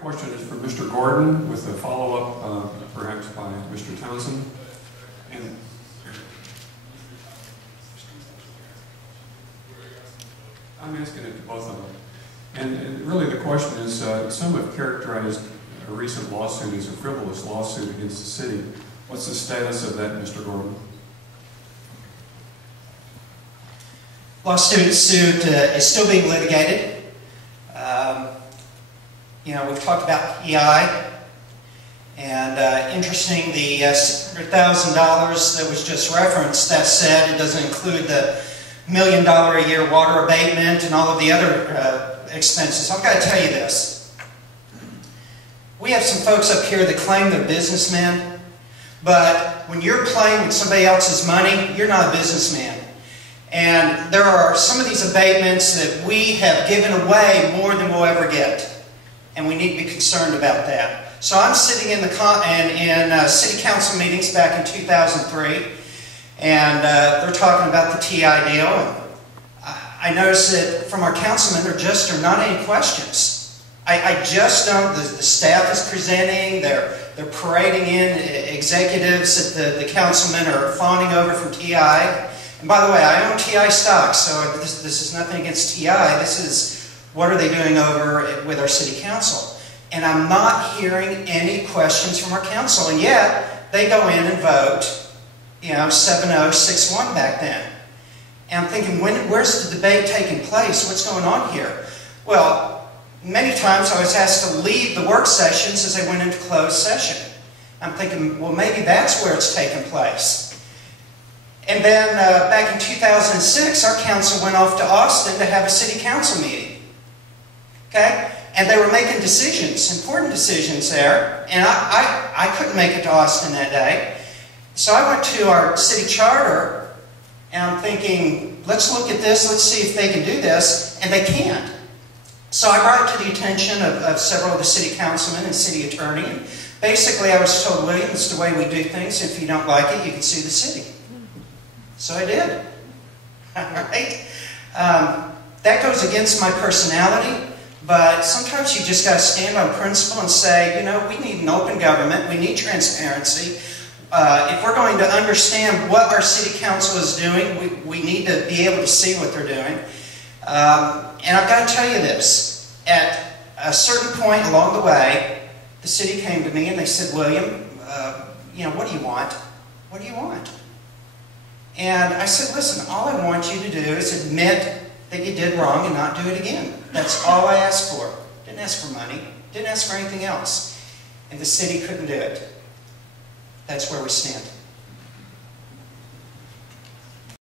question is for Mr. Gordon, with a follow-up perhaps by Mr. Townsend. And I'm asking it to both of them. And really the question is, some have characterized a recent lawsuit as a frivolous lawsuit against the city. What's the status of that, Mr. Gordon? Lawsuit is still being litigated. You know, we've talked about PI, and interesting, the $600,000 that was just referenced, that said, it doesn't include the $1 million a year water abatement and all of the other expenses. I've got to tell you this. We have some folks up here that claim they're businessmen, but when you're playing with somebody else's money, you're not a businessman. And there are some of these abatements that we have given away more than we'll ever get. And we need to be concerned about that. So I'm sitting in city council meetings back in 2003, and they're talking about the TI deal. And I noticed that from our councilmen, there just are not any questions. I just don't. The staff is presenting. They're parading in executives that the councilmen are fawning over from TI. And by the way, I own TI stock, so this is nothing against TI. This is what are they doing over with our city council. And I'm not hearing any questions from our council, and yet they go in and vote, you know, 7-0, 6-1 back then. And I'm thinking, where's the debate taking place? What's going on here? Well, many times I was asked to leave the work sessions as I went into closed session. I'm thinking, well, maybe that's where it's taking place. And then back in 2006, our council went off to Austin to have a city council meeting. Okay? And they were making decisions, important decisions there. And I couldn't make it to Austin that day. So I went to our city charter, and I'm thinking, let's look at this, let's see if they can do this. And they can't. So I brought it to the attention of several of the city councilmen and city attorney. And basically I was told, William, it's the way we do things. If you don't like it, you can sue the city. So I did. Right? That goes against my personality. But sometimes you just got to stand on principle and say, you know, we need an open government. We need transparency. If we're going to understand what our city council is doing, we need to be able to see what they're doing. And I've got to tell you this. At a certain point along the way, the city came to me and they said, William, you know, what do you want? What do you want? And I said, listen, all I want you to do is admit that you did wrong and not do it again. That's all I asked for. Didn't ask for money. Didn't ask for anything else. And the city couldn't do it. That's where we stand.